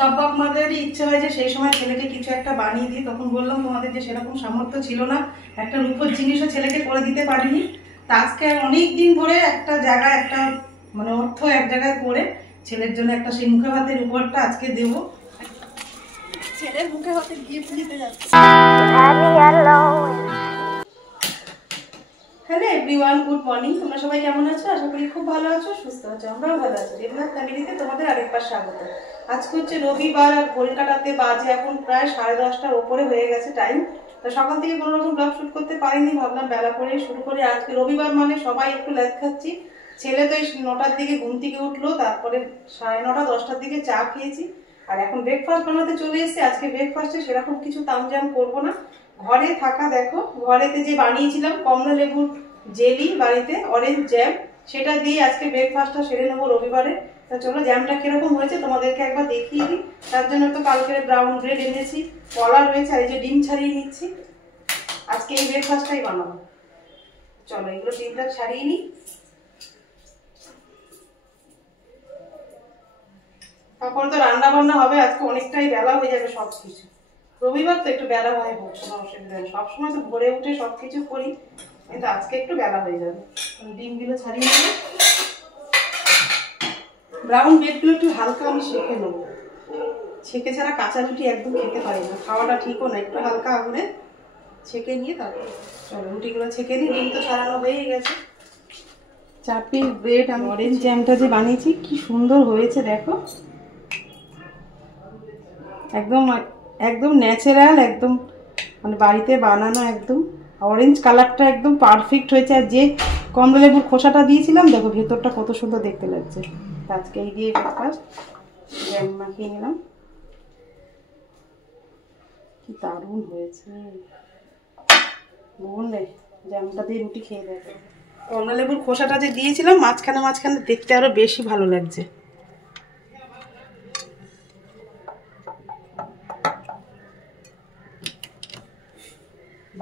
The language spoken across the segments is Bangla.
সব বাপ মাদেরই ইচ্ছে হয় যে সেই সময় ছেলেকে কিছু একটা বানিয়ে দিই। তখন বললাম তোমাদের যে সেরকম সামর্থ্য ছিল না, একটা রূপোর জিনিসও ছেলেকে করে দিতে পারিনি। তা আজকে অনেক দিন ধরে একটা জায়গায় একটা মানে অর্থ এক জায়গায় করে ছেলের জন্য একটা সেই মুখে ভাতের উপরটা আজকে দেবো। ছেলের মুখে ভাতের গিফট দিতে যাচ্ছে। Hello everyone, good morning. তোমরা সবাই কেমন আছো? আশা করি খুব ভালো আছো, সুস্থ আছো। আমরাও ভালো আছি। দেবনাথ ফ্যামিলিতে তোমাদের আরেকবার স্বাগত। আজকে হচ্ছে রবিবার আর কলকাতাতে বাজে এখন প্রায় 10:30টার ওপরে হয়ে গেছে টাইম। তো সকাল থেকে কোনো রকম ব্লগ শুট করতে পারিনি, ভাবলাম বেলা করে শুরু করে। আজকে রবিবার মানে সবাই একটু লেট খাচ্ছি। ছেলে তো এই 9টার দিকে ঘুম থেকে উঠলো, তারপরে 9:30 10টার দিকে চা খেয়েছি। আর এখন ব্রেকফাস্ট বানাতে চলে এসেছি। আজকে ব্রেকফাস্টে সেরকম কিছু তামজাম করবো না, ঘরে থাকা দেখো ঘরেতে যে বানিয়েছিলাম কমলা লেবুর জেলি, বাড়িতে অরেঞ্জ জ্যাম, সেটা দিয়ে আজকে ব্রেকফাস্টটা সেরে নেবো রবিবারে। তা চলো জ্যামটা কিরকম হয়েছে তোমাদেরকে একবার দেখিয়ে দিই। তার জন্য তো কালকের ব্রাউন ব্রেড এনেছি, কলা রয়েছে, আর এই যে ডিম ছাড়িয়ে নিচ্ছি। আজকে এই ব্রেকফাস্টটাই বানাবো। চলো এগুলো ডিমটা ছাড়িয়ে নিই। তারপরে তো রান্না বান্না হবে, আজকে অনেকটাই বেলা হয়ে যাবে। সব কিছু রবিবার তো একটু বেলা হয়, হোক কোনো অসুবিধা নেই। সবসময় তো ভোরে উঠে সবকিছু করি, কিন্তু আজকে একটু বেলা হয়ে যাবে। ডিমগুলো ছাড়িয়ে নেবো। ব্রাউন ব্রেডগুলো একটু হালকা আমি সেঁকে নেবো। ছেঁকে ছাড়া কাঁচা রুটি একদম খেতে পারি না, খাওয়াটা ঠিকও না। একটু হালকা আগুনে ছেঁকে নিয়ে তারপর চলো রুটিগুলো ছেঁকে নিই। ডিম তো ছাড়ানো হয়েই গেছে। 4 পিস ব্রেড আমি অরেঞ্জ জ্যামটা যে বানিয়েছি কি সুন্দর হয়েছে দেখো, একদম একদম ন্যাচারাল, একদম মানে বাড়িতে বানানো, একদম অরেঞ্জ কালারটা একদম পারফেক্ট হয়েছে। আর যে কমলা লেবুর খোসাটা দিয়েছিলাম দেখো ভেতরটা কত সুন্দর দেখতে লাগছে। আজকে এই দিয়ে ব্রেকফাস্ট জ্যাম মাখিয়ে নিলাম, কি দারুণ হয়েছে। বললে জ্যামটা দিয়ে রুটি খেয়ে দেখো। কমলা লেবুর খোসাটা যে দিয়েছিলাম মাঝখানে মাঝখানে দেখতে আরো বেশি ভালো লাগছে।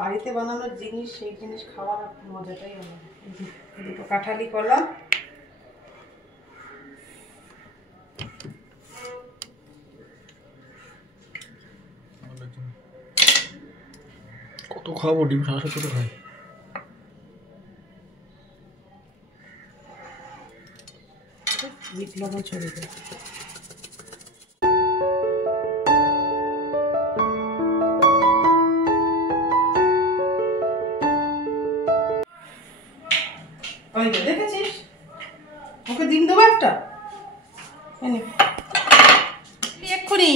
বাড়িতে বানানোর জিনিস, সেই জিনিস খাওয়ার মজাটাই আলাদা। দুটো কাঁঠালি কলা, কত খাবো ডিম, সারা কত খাই। বিট লবণ ছড়িয়ে দেয়। দেখেছিস ওকে ডিম দেবো একটা এক্ষুনি।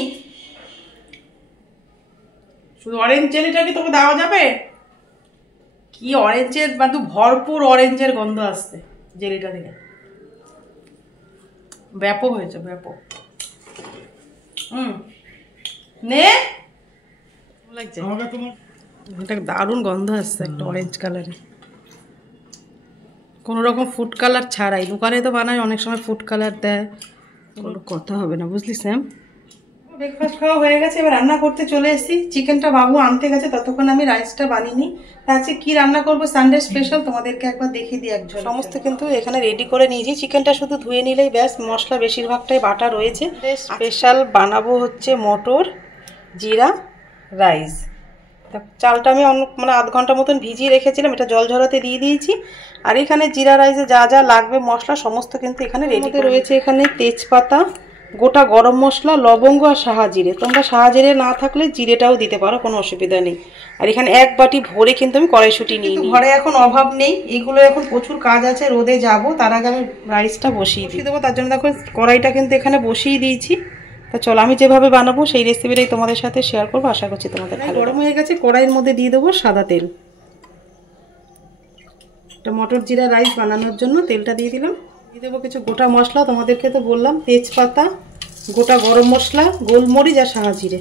শুধু অরেঞ্জ জেলিটা কি তোকে দেওয়া যাবে? কি অরেঞ্জের মানে ভরপুর অরেঞ্জের গন্ধ আসছে জেলিটা থেকে, ব্যাপক হয়েছে ব্যাপক। নে লাগছে এটা, দারুণ গন্ধ আসছে একটা অরেঞ্জ কালারের, কোনো রকম ফুড কালার ছাড়াই। দোকানে তো বানায় অনেক সময় ফুড কালার দেয়, কোনো কথা হবে না, বুঝলি স্যাম। ব্রেকফাস্ট খাওয়া হয়ে গেছে, এবার রান্না করতে চলে এসেছি। চিকেনটা বাবু আনতে গেছে, ততক্ষণ আমি রাইসটা বানিয়ে নিই। আজকে কি রান্না করবো সানডে স্পেশাল তোমাদেরকে একবার দেখিয়ে দিই। একজন সমস্ত কিন্তু এখানে রেডি করে নিয়েছি। চিকেনটা শুধু ধুয়ে নিলেই ব্যাস, মশলা বেশিরভাগটাই বাটা রয়েছে। স্পেশাল বানাবো হচ্ছে মটর জিরা রাইস। চালটা আমি মানে আধ ঘন্টা মতন ভিজিয়ে রেখেছিলাম, এটা জল ঝরাতে দিয়ে দিয়েছি। আর এখানে জিরা রাইসে যা যা লাগবে মশলা সমস্ত কিন্তু এখানে রেডি রয়েছে। এখানে তেজপাতা, গোটা গরম মশলা, লবঙ্গ আর সাহাজিরে। তোমরা সাহাজিরে না থাকলে জিরেটাও দিতে পারো, কোনো অসুবিধা নেই। আর এখানে 1 বাটি ভরে কিন্তু আমি কড়াইশুঁটি নিই। ঘরে এখন অভাব নেই, এগুলো এখন প্রচুর কাজ আছে, রোদে যাব, তার আগে আমি রাইসটা বসিয়ে দেবো। তার জন্য দেখো কড়াইটা কিন্তু এখানে বসিয়ে দিয়েছি। তা চলো আমি যেভাবে বানাবো সেই রেসিপিটাই তোমাদের সাথে শেয়ার করবো, আশা করছি তোমাদের ভালো। গরম হয়ে গেছে, কড়াইয়ের মধ্যে দিয়ে দেবো সাদা তেল। এটা মটর জিরা রাইস বানানোর জন্য তেলটা দিয়ে দিলাম। দিয়ে দেবো কিছু গোটা মশলা, তোমাদেরকে তো বললাম তেজপাতা, গোটা গরম মশলা, গোলমরিচ আর সাহাজিরে।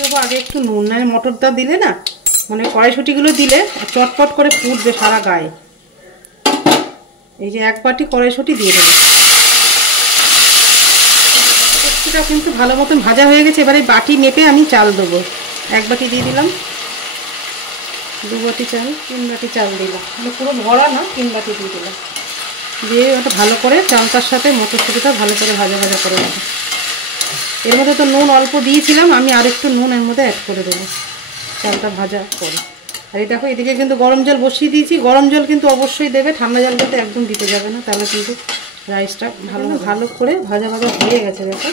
দেবো আগে একটু নুন, না মটরটা দিলে না মানে কড়াইশুঁটিগুলো দিলে চটপট করে ফুটবে সারা গায়ে। এই যে 1 বাটি কড়াইশুঁটি দিয়ে দেবো। কড়াইশুঁটিটা কিন্তু ভালো মতন ভাজা হয়ে গেছে। এবারে বাটি মেপে আমি চাল দেবো। 1 বাটি দিয়ে দিলাম, 2 বাটি চাল, 3 বাটি চাল দিলাম, মানে পুরো ভরা না, 3 বাটি দিয়ে দিলাম। দিয়ে ওটা ভালো করে চালটার সাথে মটরশুঁটিটা ভালো করে ভাজা ভাজা করে নেব। এর মধ্যে তো নুন অল্প দিয়েছিলাম, আমি আরেকটু নুন এর মধ্যে অ্যাড করে দেবো চালটা ভাজা করে। আর এই দেখো এদিকে কিন্তু গরম জল বসিয়ে দিয়েছি। গরম জল কিন্তু অবশ্যই দেবে, ঠান্ডা জল কিন্তু একদম দিতে যাবে না, তাহলে কিন্তু রাইসটা ভালো করে ভাজা ভাজা হয়ে গেছে। দেখো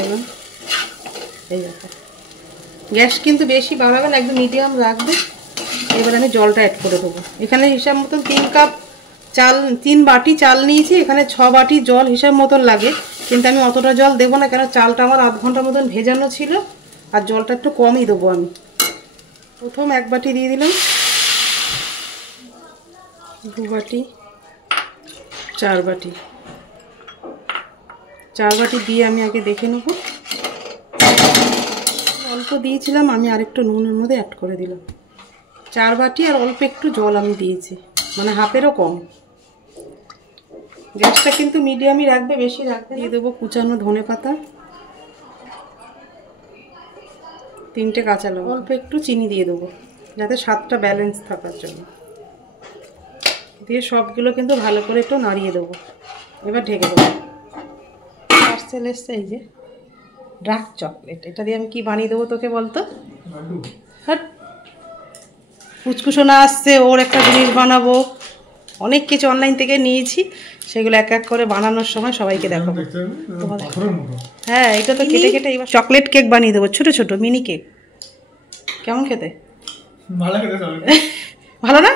একদম, এই দেখো গ্যাস কিন্তু বেশি বাড়াবে না, একদম মিডিয়াম রাখবে। এবার আমি জলটা অ্যাড করে দেবো। এখানে হিসাব মতন 3 কাপ চাল, 3 বাটি চাল নিয়েছি, এখানে 6 বাটি জল হিসাব মতন লাগে, কিন্তু আমি অতটা জল দেবো না, কেন চালটা আমার আধ ঘন্টা মতন ভেজানো ছিল, আর জলটা একটু কমই দেবো আমি। প্রথম 1 বাটি দিয়ে দিলাম, 2 বাটি, 4 বাটি, 4 বাটি দিয়ে আমি আগে দেখে নেব। অল্প দিয়েছিলাম, আমি আরেকটু নুনের মধ্যে অ্যাড করে দিলাম। 4 বাটি আর অল্প একটু জল আমি দিয়েছি, মানে হাফেরও কম। গ্যাসটা কিন্তু মিডিয়ামই রাখবে, বেশি রাখবে। দিয়ে দেবো কুচানো ধনেপাতা, 3টে কাঁচা লঙ্কা, অল্প একটু চিনি দিয়ে দেবো যাতে স্বাদটা ব্যালেন্স থাকার জন্য। দিয়ে সবগুলো কিন্তু ভালো করে একটু নাড়িয়ে দেবো। এবার ঢেকে দেবো। পার্সেল এসছে এই যে ডার্ক চকলেট, এটা দিয়ে আমি কি বানিয়ে দেবো তোকে বলতো? হ্যাঁ, কুচকুচোনা আসছে, ওর একটা জিনিস বানাবো। অনেক কিছু অনলাইন থেকে নিয়েছি, সেগুলো এক এক করে বানানোর সময় সবাইকে দেখাবো। হ্যাঁ, এটা তো কেটে কেটে এবার চকলেট কেক বানিয়ে দেবো, ছোট ছোট মিনি কেক। কেমন খেতে? ভালো না?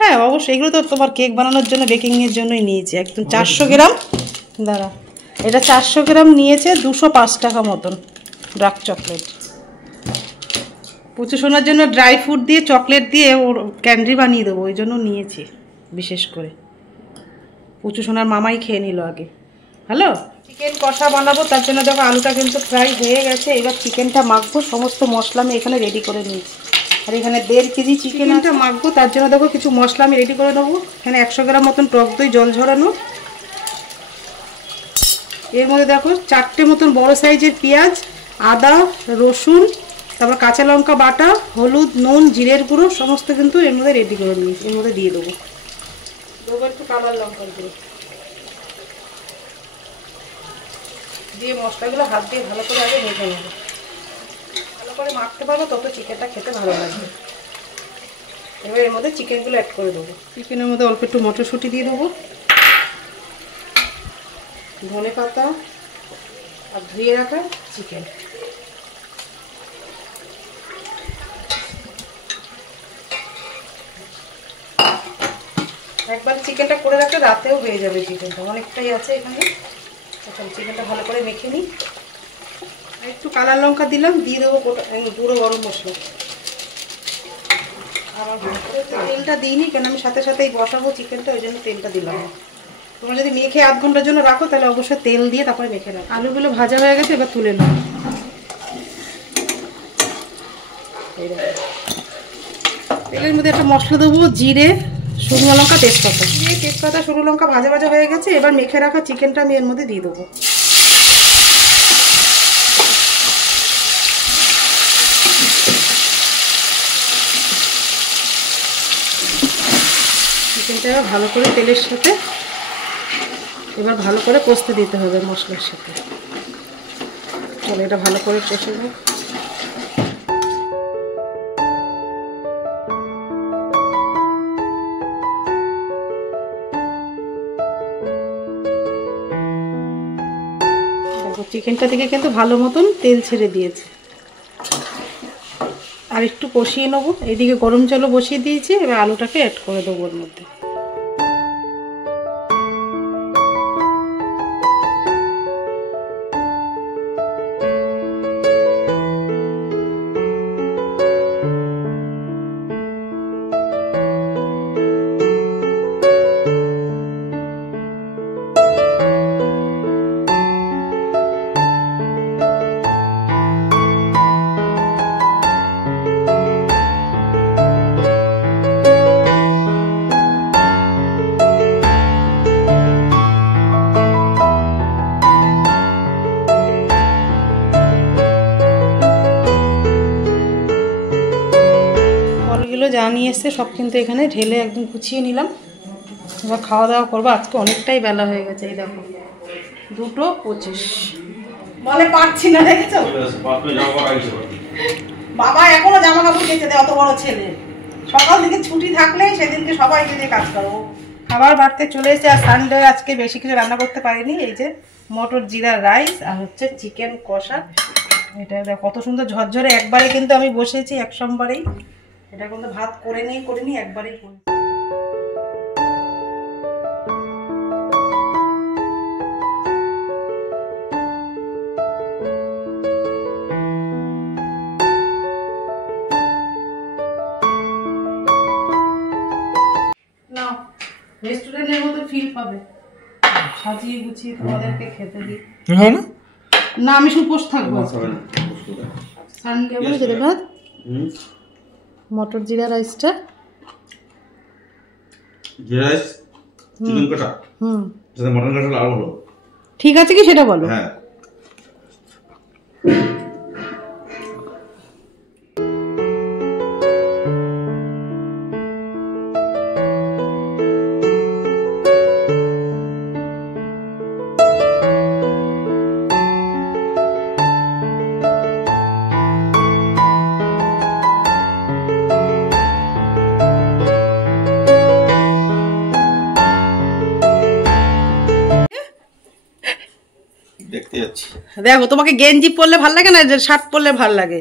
হ্যাঁ অবশ্যই, এগুলো তো তোমার কেক বানানোর জন্য, বেকিংয়ের জন্যই নিয়েছি। একদম 400 গ্রাম, দাঁড়া, এটা 400 গ্রাম নিয়েছে, 205 টাকা মতন ডার্ক চকলেট। পুচু সোনার জন্য ড্রাই ফ্রুট দিয়ে চকলেট দিয়ে ওর ক্যান্ডি বানিয়ে দেবো, ওই জন্য নিয়েছি বিশেষ করে। পুচু সোনার মামাই খেয়ে নিল আগে। হ্যালো, চিকেন কষা বানাবো, তার জন্য দেখো আলুটা কিন্তু ফ্রাই হয়ে গেছে। এবার চিকেনটা মাখবো, সমস্ত মশলা আমি এখানে রেডি করে নিয়েছি। আর এখানে 1.5 কেজি চিকেনটা মাখবো, তার জন্য দেখো কিছু মশলা আমি রেডি করে নেবো। এখানে 100 গ্রাম মতন টক দই জল ঝরানো, এর মধ্যে দেখো 4টে মতন বড় সাইজের পেঁয়াজ, আদা, রসুন, তারপর কাঁচা লঙ্কা বাটা, হলুদ, নুন, জিরের গুঁড়ো সমস্ত কিন্তু এর মধ্যে রেডি করে নিয়েছি। এর মধ্যে দিয়ে দেবো একটু কালার লঙ্কার গুঁড়ো দিয়ে মশলাগুলো হাত দিয়ে ভালো করে আগে মেখে নেবো। ভালো করে মাখতে পারবো, তত চিকেনটা খেতে ভালো লাগবে। এবার এর মধ্যে চিকেনগুলো অ্যাড করে দেবো। চিকেনের মধ্যে অল্প একটু মটরশুঁটি দিয়ে দেবো, ধনেপাতা আর ধুয়ে রাখা চিকেন। একবার চিকেনটা করে রাখলে রাতেও হয়ে যাবে। চিকেনটা অনেকটাই আছে এখানে। এখন চিকেনটা ভালো করে মেখে নিই। আর একটু কালার লঙ্কা দিলাম, দিয়ে দেবো গুঁড়ো গরম মশলা। আমার তেলটা দিইনি, কেন আমি সাথে সাথেই বসাবো চিকেনটা, ওই জন্য তেলটা দিলাম। তোমরা যদি মেখে আধ ঘন্টার জন্য রাখো, তাহলে অবশ্যই তেল দিয়ে তারপরে মেখে রাখো। আলুগুলো ভাজা হয়ে গেছে, এবার তুলে নাও। তেলের মধ্যে একটা মশলা দেবো, জিরে, শুকনো লঙ্কা, তেজপাতা। জিরে, তেজপাতা, শুকনো লঙ্কা ভাজা ভাজা হয়ে গেছে। এবার মেখে রাখা চিকেনটা আমি এর মধ্যে দিয়ে দেবো। চিকেনটা এবার ভালো করে তেলের সাথে এবার ভালো করে কষতে দিতে হবে মশলার সাথে। চলো এটা ভালো করে কষে দেবো। চিকেনটা থেকে কিন্তু ভালো মতন তেল ছেড়ে দিয়েছে। আর একটু কষিয়ে নেবো। এইদিকে গরম জলও বসিয়ে দিয়েছি, এবার আলুটাকে অ্যাড করে দেবো ওর মধ্যে। যা নিয়ে এসছে সব কিন্তু এখানে ঢেলে একদম গুছিয়ে নিলাম। এবার খাওয়া দাওয়া করবো। আজকে অনেকটাই বেলা হয়ে গেছে। এই দেখো 2:25 বলে পারছি না, দেখেছো বাবা এখনো জামা কাপড় কেচে দেয়, অত বড় ছেলে। সকাল থেকে ছুটি থাকলে সেদিনকে সবাই যদি কাজ করো। খাবার বাড়তে চলে এসেছে। আর সানডে আজকে বেশি কিছু রান্না করতে পারিনি। এই যে মটর জিরা রাইস আর হচ্ছে চিকেন কষা। এটা দেখ কত সুন্দর ঝরঝরে, একবারে কিন্তু আমি বসেছি এক সোমবারেই। এটা কিন্তু ভাত করিনি একবারেই করি। না রেস্টুরেন্টের মতো ফিল পাবে, সাজিয়ে গুছিয়ে তোমাদেরকে খেতে দিই। না আমি সুপোষ থাকবো সানডে। বলেছে দেবনাথ মটর জিরা রাইসটা, জিরা রাইস চিকেন কষা সাথে মটন কষা আর হলো ঠিক আছে কি সেটা বলো। হ্যাঁ দেখতে যাচ্ছি। দেখো তোমাকে গেঞ্জি পরলে ভাল লাগে না, শার্ট পরলে ভাল লাগে।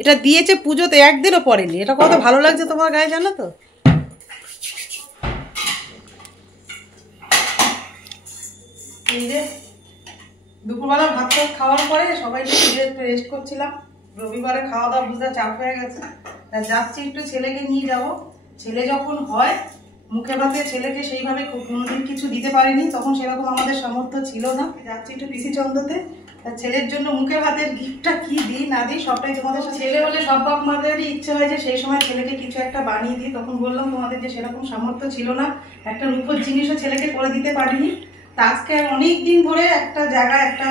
এটা দিয়েছে পুজোতে, একদিনও পরেনি। এটা কত ভালো লাগছে তোমার গায়ে জানো তো। এই যে দুপুরবেলা ভাত খাওয়ার পরে সবাই একটু রেস্ট করছিলাম। রবিবারে খাওয়া দাওয়া বুঝতে চাপ হয়ে গেছে, যাচ্ছি একটু ছেলেকে নিয়ে যাব। ছেলে যখন হয় মুখে ভাতে ছেলেকে সেইভাবে কোনোদিন কিছু দিতে পারিনি, তখন সেরকম আমাদের সামর্থ্য ছিল না। যাচ্ছি একটু পিসি চন্দ্রতে, ছেলের জন্য মুখে ভাতের গিফটটা কি দিই না দিই সবটাই তোমাদের সাথে। ছেলে হলে সব বাপ মাদেরই ইচ্ছে হয় যে সেই সময় ছেলেকে কিছু একটা বানিয়ে দিই। তখন বললাম তোমাদের যে সেরকম সামর্থ্য ছিল না, একটা রূপোর জিনিসও ছেলেকে করে দিতে পারিনি। তা আজকে অনেক দিন ধরে একটা জায়গায় একটা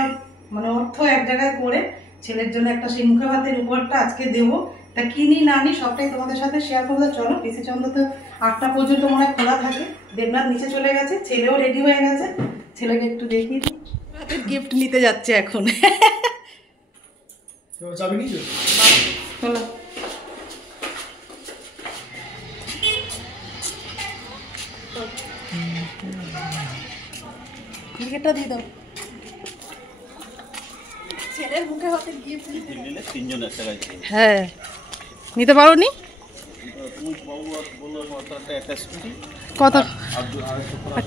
মানে অর্থ এক জায়গায় করে ছেলের জন্য একটা সেই মুখে ভাতের উপরটা আজকে দেবো। তা কিনি না নি সবটাই তোমাদের সাথে শেয়ার করতে। চলো পিসি চন্দ্র তো 8টা পর্যন্ত মনে হয় খোলা থাকে। দেবনাথ নিচে চলে গেছে, ছেলেও রেডি হয়ে গেছে। ছেলেকে একটু দেখিয়ে দিই। গিফট নিতে যাচ্ছে এখন। চাবি নিয়েছো? চলো টিকিটটা দিয়ে দাও। ছেলের মুখে হাতে গিফট নিলে 3 জন একটা গাড়ি। হ্যাঁ নিতে পারো নি কত?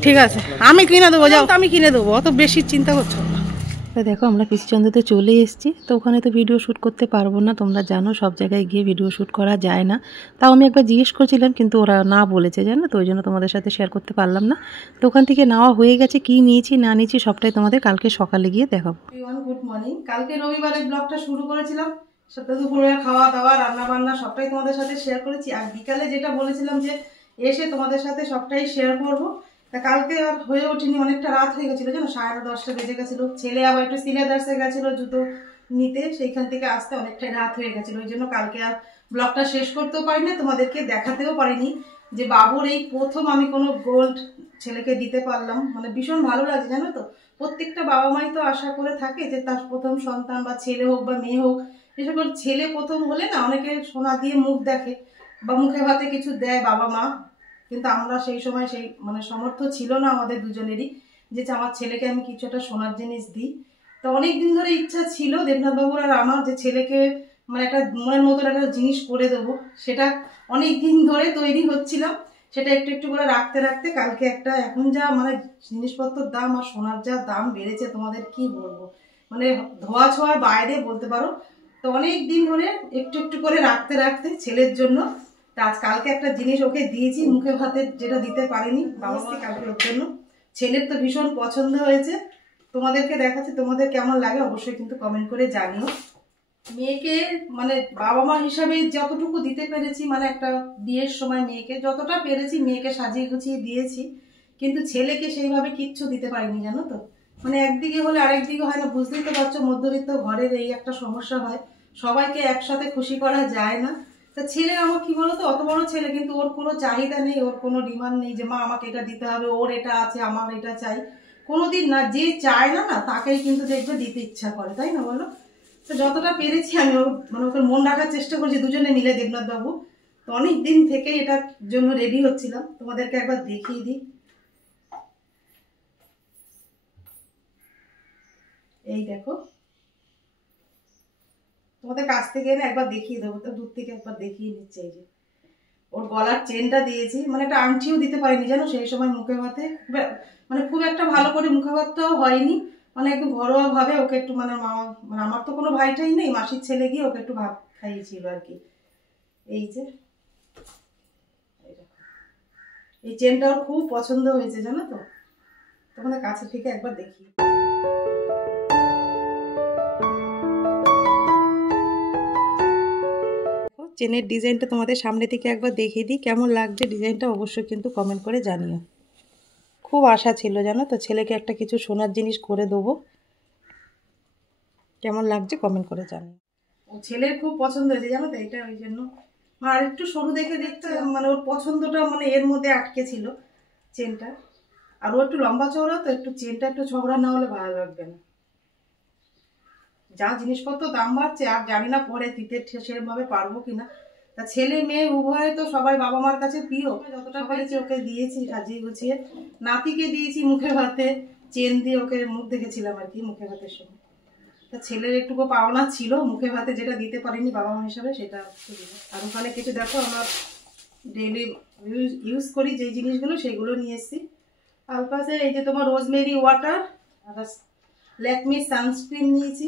ঠিক আছে আমি কিনে দেবো, যাও আমি কিনে দেবো, অত বেশি চিন্তা করছো না। দেখো আমরা কৃষিচন্দ্রতে চলে এসেছি। তো ওখানে তো ভিডিও শ্যুট করতে পারবো না, তোমরা জানো সব জায়গায় গিয়ে ভিডিও শ্যুট করা যায় না। তাও আমি একবার জিজ্ঞেস করছিলাম কিন্তু ওরা না বলেছে, জানো তো, ওই জন্য তোমাদের সাথে শেয়ার করতে পারলাম না। তো ওখান থেকে নেওয়া হয়ে গেছে, কি নিয়েছি না নিয়েছি সবটাই তোমাদের কালকে সকালে গিয়ে দেখাবো। Good morning. কালকে রবিবারের ব্লগটা শুরু করেছিলাম, সেটা দুপুরে খাওয়া দাওয়া রান্না বান্না সবটাই তোমাদের সাথে শেয়ার করেছি। আর বিকালে যেটা বলেছিলাম যে এসে তোমাদের সাথে সবটাই শেয়ার করবো, তা কালকে আর হয়ে ওঠেনি, অনেকটা রাত হয়ে গেছিলো জানো, 9:30 বেজে গেছিলো। ছেলে আবার একটু সিলেদার্সে গেছিলো জুতো নিতে, সেইখান থেকে আসতে অনেকটাই রাত হয়ে গেছিলো। ওই জন্য কালকে আর ব্লগটা শেষ করতেও পারিনি, তোমাদেরকে দেখাতেও পারিনি যে বাবুর এই প্রথম আমি কোনো গোল্ড ছেলেকে দিতে পারলাম। মানে ভীষণ ভালো লাগছে জানো তো। প্রত্যেকটা বাবা মাই তো আশা করে থাকে যে তার প্রথম সন্তান বা ছেলে হোক বা মেয়ে হোক, বিশেষ করে ছেলে প্রথম হলে না অনেকে সোনা দিয়ে মুখ দেখে বা মুখে ভাতে কিছু দেয় বাবা মা। কিন্তু আমরা সেই সময় সেই মানে সামর্থ্য ছিল না আমাদের দুজনেরই যে আমার ছেলেকে আমি কিছু একটা সোনার জিনিস দিই। তো অনেকদিন ধরে ইচ্ছা ছিল দেবনাথ বাবুর আর আমার যে ছেলেকে মানে একটা মনের মতো একটা জিনিস করে দেবো। সেটা অনেক দিন ধরে তৈরি হচ্ছিলাম, সেটা একটু একটু করে রাখতে রাখতে কালকে একটা, এখন যা মানে জিনিসপত্রের দাম আর সোনার যা দাম বেড়েছে তোমাদের কি বলবো, মানে ধোয়া ছোঁয়ার বাইরে বলতে পারো। তো অনেক দিন ধরে একটু একটু করে রাখতে রাখতে ছেলের জন্য আজ কালকে একটা জিনিস ওকে দিয়েছি মুখে ভাতে, যেটা দিতে পারিনি বাবা মা কালকে ওর জন্য। ছেলের তো ভীষণ পছন্দ হয়েছে, তোমাদেরকে দেখাচ্ছি, তোমাদের কেমন লাগে অবশ্যই কিন্তু কমেন্ট করে জানিও। মেয়েকে মানে বাবা মা হিসাবে যতটুকু দিতে পেরেছি, মানে একটা বিয়ের সময় মেয়েকে যতটা পেরেছি মেয়েকে সাজিয়ে গুছিয়ে দিয়েছি, কিন্তু ছেলেকে সেইভাবে কিচ্ছু দিতে পারিনি জানো তো। মানে একদিকে হলে আরেকদিকে হয় না, বুঝতেই তো পারছো মধ্যবিত্ত ঘরের এই একটা সমস্যা হয়, সবাইকে একসাথে খুশি করা যায় না। তো তা ছেলে আমার কি বলতো, অত বড় ছেলে কিন্তু ওর কোনো চাহিদা নেই, ওর কোনো ডিমান্ড নেই যে মা আমাকে এটা দিতে হবে, ওর এটা আছে আমার এটা চাই, কোনোদিন না। যে চায় না না তাকেই কিন্তু দেখবে দিতে ইচ্ছা করে, তাই না বলো? তো যতটা পেরেছি আমি ওর মানে ওকে মন রাখার চেষ্টা করছি দুজনে মিলে দেবনাথ বাবু। তো অনেক দিন থেকে এটার জন্য রেডি হচ্ছিলাম, তোমাদেরকে একবার দেখিয়ে দিই। এই দেখো, তোমাদের কাছ থেকে এনে একবার দেখিয়ে দেবো, তো দূর থেকে একবার দেখিয়ে নিচ্ছে। এই যে ওর গলার চেনটা দিয়েছি, মানে একটা আংটিও দিতে পারিনি জানো সেই সময় মুখে ভাতে, মানে খুব একটা ভালো করে মুখে ভাতটাও হয়নি, মানে একটু ঘরোয়া ভাবে ওকে একটু মানে মানে আমার তো কোনো ভাইটাই নেই, মাসির ছেলে গিয়ে ওকে একটু ভাত খাইয়েছিল আর কি। এই যে এই চেনটা ওর খুব পছন্দ হয়েছে জানো তো, তোমাদের কাছে থেকে একবার দেখি। চেনের ডিজাইনটা তোমাদের সামনে থেকে একবার দেখিয়ে দিই, কেমন লাগছে ডিজাইনটা অবশ্যই কিন্তু কমেন্ট করে জানিও। খুব আশা ছিল জানো তো ছেলেকে একটা কিছু সোনার জিনিস করে দেবো, কেমন লাগছে কমেন্ট করে জানিও। ও ছেলের খুব পছন্দ হয়েছে জানো তো এটা, ওই জন্য আর একটু সরু দেখে দেখতে মানে ওর পছন্দটা মানে এর মধ্যে আটকে ছিল চেনটা, আর ও একটু লম্বা চওড়া তো একটু চেনটা একটু চওড়া না হলে ভালো লাগবে না। যা জিনিসপত্র দাম বাড়ছে আর জানি না পরে দিতে সেরকমভাবে পারবো কিনা। তা ছেলে মেয়ে উভয় তো সবাই বাবা মার কাছে প্রিয়, যতটা পেরেছি ওকে দিয়েছি সাজিয়ে গুছিয়ে। নাতিকে দিয়েছি মুখে ভাতে চেন দিয়ে, ওকে মুখ দেখেছিলাম আর কি মুখে ভাতের সময়। তা ছেলের একটুকু পাওনা ছিল মুখে ভাতে, যেটা দিতে পারিনি বাবা মা হিসাবে সেটা দিল। আর ওখানে কিছু দেখো আমার ডেইলি ইউজ করি যে জিনিসগুলো সেগুলো নিয়ে এসেছি। আর পাশে এই যে তোমার রোজমেরি ওয়াটার, আর ল্যাকমি সানস্ক্রিন নিয়েছি,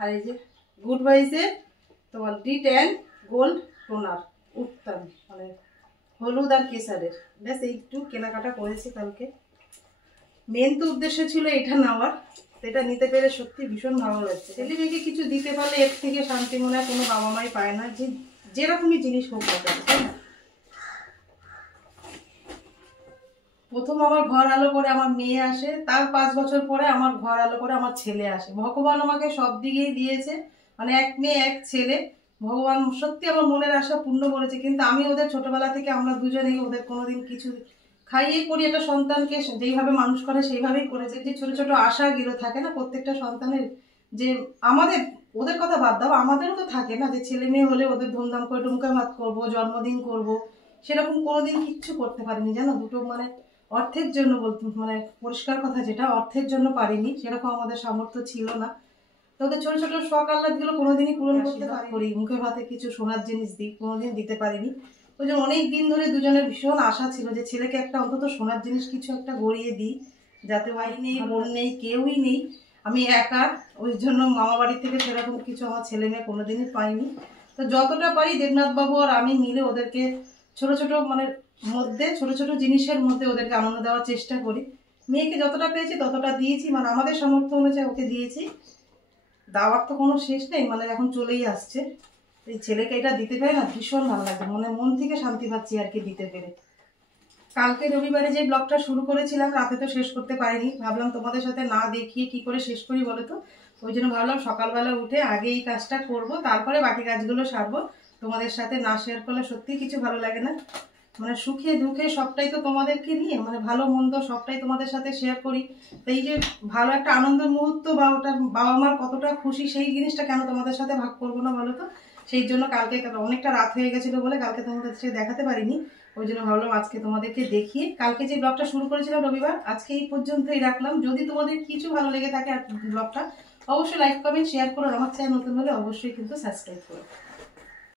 আর এই যে গুড ভাইসের তোমার D10 গোল্ড টোনার উত্তম, মানে হলুদ আর কেসারের। ব্যাস এইটু কেনাকাটা করেছি কালকে। মেন তো উদ্দেশ্য ছিল এটা নেওয়ার, এটা নিতে পেরে সত্যি ভীষণ ভালো লাগছে। ছেলে মেয়েকে কিছু দিতে পারলে এর থেকে শান্তি মনে হয় কোনো বাবা মাই পায় না, যে যেরকমই জিনিস হোক না কেন, তাই না? প্রথম আমার ঘর আলো করে আমার মেয়ে আসে, তার 5 বছর পরে আমার ঘর আলো করে আমার ছেলে আসে। ভগবান আমাকে সব দিকেই দিয়েছে, মানে এক মেয়ে এক ছেলে, ভগবান সত্যি আমার মনের আশা পূর্ণ করেছে। কিন্তু আমি ওদের ছোটবেলা থেকে আমরা দুজনেই ওদের কোনোদিন কিছু খাইয়ে করি, একটা সন্তানকে যেইভাবে মানুষ করে সেইভাবেই করেছে। যে ছোট ছোট আশাগুলো থাকে না প্রত্যেকটা সন্তানের, যে আমাদের ওদের কথা বাদ দাও, আমাদেরও তো থাকে না যে ছেলে মেয়ে হলে ওদের ধুমধাম করে টুমকা ভাত করবো, জন্মদিন করব, সেরকম কোনোদিন কিচ্ছু করতে পারিনি জানো। দুটো মানে অর্থের জন্য বলতে মানে পরিষ্কার কথা যেটা, অর্থের জন্য পারিনি, সেরকম আমাদের সামর্থ্য ছিল না। তো ওদের ছোট ছোট শখ আহ্লাদগুলো কোনোদিনই পূরণ করতে পারি, মুখে ভাতে কিছু সোনার জিনিস দিই, কোনোদিন দিতে পারিনি। ওই জন্য অনেক দিন ধরে দুজনের ভীষণ আশা ছিল যে ছেলেকে একটা অন্তত সোনার জিনিস কিছু একটা গড়িয়ে দিই, যাতে ভাই নেই বোন নেই কেউই নেই, আমি একা। ওই জন্য মামা বাড়ি থেকে সেরকম কিছু আমার ছেলে মেয়ে কোনোদিনই পাইনি। তো যতটা পারি দেবনাথ বাবু আর আমি মিলে ওদেরকে ছোট ছোট মানে মধ্যে ছোট ছোট জিনিসের মধ্যে ওদেরকে আনন্দ দেওয়ার চেষ্টা করি। মেয়েকে যতটা পেয়েছি ততটা দিয়েছি, মানে আমাদের সামর্থ্য অনুযায়ী ওকে দিয়েছি। দাওয়ার তো কোনো শেষ নেই, মানে এখন চলেই আসছে। এই ছেলেকে এটা দিতে পেরে না ভীষণ ভালো লাগে, মন থেকে শান্তি পাচ্ছি আর কি দিতে পেরে। কালকে রবিবারে যে ব্লগটা শুরু করেছিলাম রাতে তো শেষ করতে পারিনি, ভাবলাম তোমাদের সাথে না দেখিয়ে কি করে শেষ করি বলো তো। ওই জন্য ভাবলাম সকালবেলা উঠে আগে এই কাজটা করব, তারপরে বাকি কাজগুলো সারবো। তোমাদের সাথে না শেয়ার করলে সত্যি কিছু ভালো লাগে না, মানে সুখে দুঃখে সবটাই তো তোমাদেরকে নিয়ে, মানে ভালো মন্দ সবটাই তোমাদের সাথে শেয়ার করি। তো এই যে ভালো একটা আনন্দের মুহূর্ত বা ওটা বাবা মার কতটা খুশি সেই জিনিসটা কেন তোমাদের সাথে ভাগ করবো না বলো তো। সেই জন্য কালকে অনেকটা রাত হয়ে গেছিলো বলে কালকে তোমাদের সাথে দেখাতে পারিনি, ওই জন্য ভাবলাম আজকে তোমাদেরকে দেখিয়ে। কালকে যে ব্লগটা শুরু করেছিলাম রবিবার, আজকে এই পর্যন্তই রাখলাম। যদি তোমাদের কিছু ভালো লেগে থাকে ব্লগটা অবশ্যই লাইক কমেন্ট শেয়ার করো, আমার চ্যানেল নতুন হলে অবশ্যই কিন্তু সাবস্ক্রাইব করো।